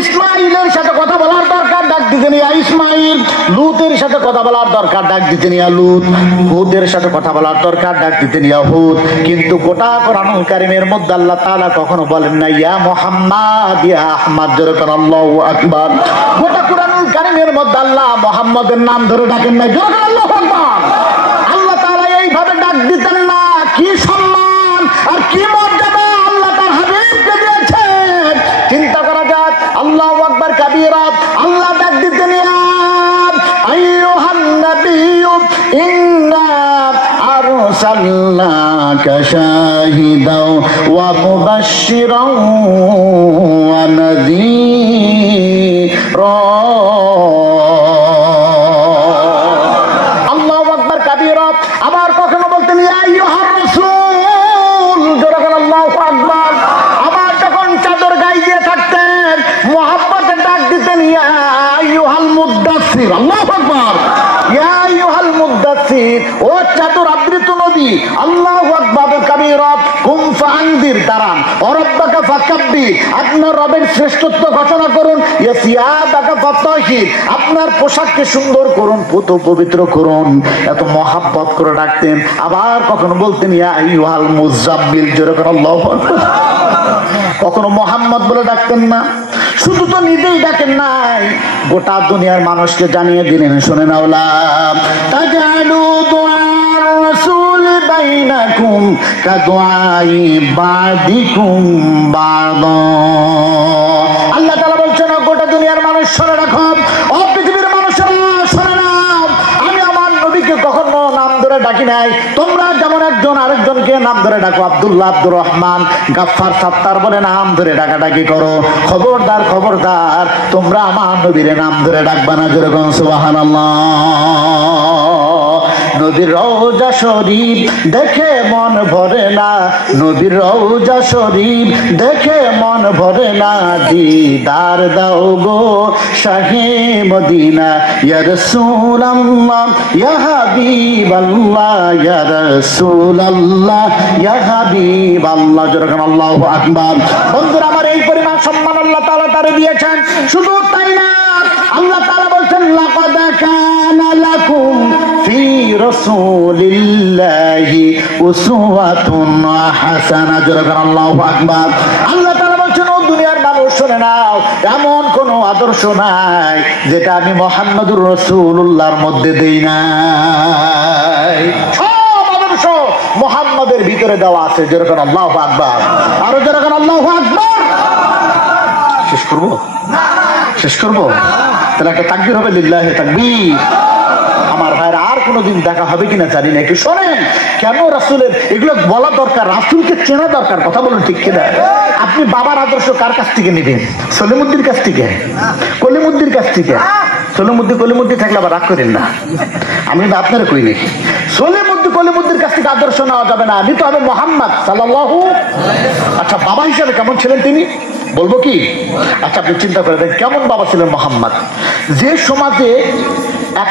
ইসমাইলের সাথে কথা বলার দরকার, ডাক দিতেন ইয়া ইসমাইল। লুতের সাথে কথা বলার দরকার, ডাক দিতেন ইয়া লুত। হুদের সাথে কথা বলার দরকার, ডাক দিতেন ইয়া হুদ। কিন্তু গোটা কোরআনুল কারীমের মধ্যে আল্লাহ তাআলা কখনো বলেন না ইয়া মুহাম্মদ ইয়া আহমদ, যেরকম আল্লাহু আকবার। গোটা কোরআনুল কারীমের মধ্যে আল্লাহ মুহাম্মদের নাম ধরে ডাকেন না, যেরকম আল্লাহু আকবার। আল্লাহ তাআলা এইভাবে ডাক দিতেন না। কি সম্মান আর কি মর্যাদা আল্লাহ তার হাবিবকে দিয়েছেন, চিন্তা করা যাক। আল্লাহু আকবার কাবীরা। আল্লাহ ডাক দিতেন ইয়া আইয়ুহান নাবিয়্যু ইন্না আরসালনাকা শাহিদাও ওয়া মুবাশশিরাও ওয়া নাযীরা। আল্লাহু আকবার কাবীরা। আবার কখনো বলতেন ইয়া আইয়ুহার রাসূল, যখন আল্লাহু আকবার। আবার যখন চাদর গায়ে দিয়ে থাকতেন মুহাব্বতে ডাক দিতেন ইয়া আইয়ুহাল মুদ্দাসসির। আল্লাহু আকবার। ইয়া আইয়ুহাল মুদ্দাসসির, ও চাদর আবৃত নবী। আল্লাহু আকবার কাবীরা। কুম ফাআনদির, দাঁড়ান। ওয়ারাব্বাকা ফাকাব্বির, আপনার রবের শ্রেষ্ঠত্ব ঘোষণা করুন। ইয়া সিয়াবাকা ফাতাহির, আপনার পোশাককে সুন্দর করুন, পবিত্র করুন। এত মহাব্বত করে ডাকতেন। আবার কখনো বলতেন ইয়া আইয়ুহাল মুযাম্মিল, যেরকম আল্লাহু আকবার। কখনো মোহাম্মদ বলে ডাকতেন না। শুধু তো নিজেই ডাকেন নাই, গোটা দুনিয়ার মানুষকে জানিয়ে দিলেন, শুনে নাও লা তাজালু দুআর রাসূল বাইনাকুম কাদুআই বাদিকুম বাদা। আল্লাহ তাআলা বলছেন, গোটা দুনিয়ার মানুষ শুনে রাখো, ও পৃথিবীর মানুষেরা শুনে নাও, আমি আমার নবীকে কখনো নাম ধরে ডাকি নাই। তোমরা যেমন একজন আরেকজনকে নাম ধরে ডাকো, আব্দুল্লাহ, আব্দুর রহমান, গাফফার, সাত্তার বলে নাম ধরে ডাকাডাকি করো। খবরদার খবরদার, তোমরা আমার নবীর নাম ধরে ডাকবা না, যেরকম সুবহানাল্লাহ। নবীর রওজা শরীফ দেখে মন ভরে না, নবীর রওজা শরীফ দেখে মন ভরে না। দিদার দাও গো শাহে মদিনা, ইয়া রাসূলুল্লাহ ইয়া হাবিবাল্লাহ, ইয়া রাসূলুল্লাহ ইয়া হাবিবাল্লাহ, যেরকম আল্লাহু আকবার। বন্ধুরা আমার, এই পরিমাণ সম্মান আল্লাহ তাআলা তারে দিয়েছেন। শুধু তাই না, আল্লাহ তাআলা বলছেন লাকাদ কানা লাকুম ফি রাসূলিল্লাহি উসওয়াতুন হাসানা, যেরকম আল্লাহু আকবার। আল্লাহ তাআলা বলছেন, ও দুনিয়ার মানুষ শুনে নাও, এমন কোন আদর্শ নাই যেটা আমি মুহাম্মদুর রাসূলুল্লাহর মধ্যে দেই নাই। সব আদর্শ মুহাম্মদের ভিতরে দেওয়া আছে, যেরকম আল্লাহু আকবার। আরো যেরকম আল্লাহু আকবার। শেষ করবো? শেষ করবো? তাহলে একটা তাকবীর হবে, লিল্লাহি তাকবীর। আমার ভাইরা, আর কোনোদিন দেখা হবে কিনা জানি না, একটু শোনেন কেন রাসূলের এগুলো বলা দরকার, রাসূলকে চেনা দরকার। কথা বলুন ঠিক কিনা? আপনি বাবার আদর্শ কার কাছ থেকে নেবেন? সলিমুদ্দির কাছ থেকে, কলিমুদ্দির কাছ থেকে? কলিমুদ্দি থাকলে আবার রাগ করেন না, আমি তো আপনারা কই নাকি। কলিমুদ্দির কাছ থেকে আদর্শ নেওয়া যাবে না, নিতে হবে মুহাম্মদ সাল্লাল্লাহু। আচ্ছা, বাবা হিসেবে কেমন ছিলেন তিনি বলবো কি? আচ্ছা, আপনি চিন্তা করে দেখেন কেমন বাবা ছিলেন মুহাম্মদ। যে সমাজে এক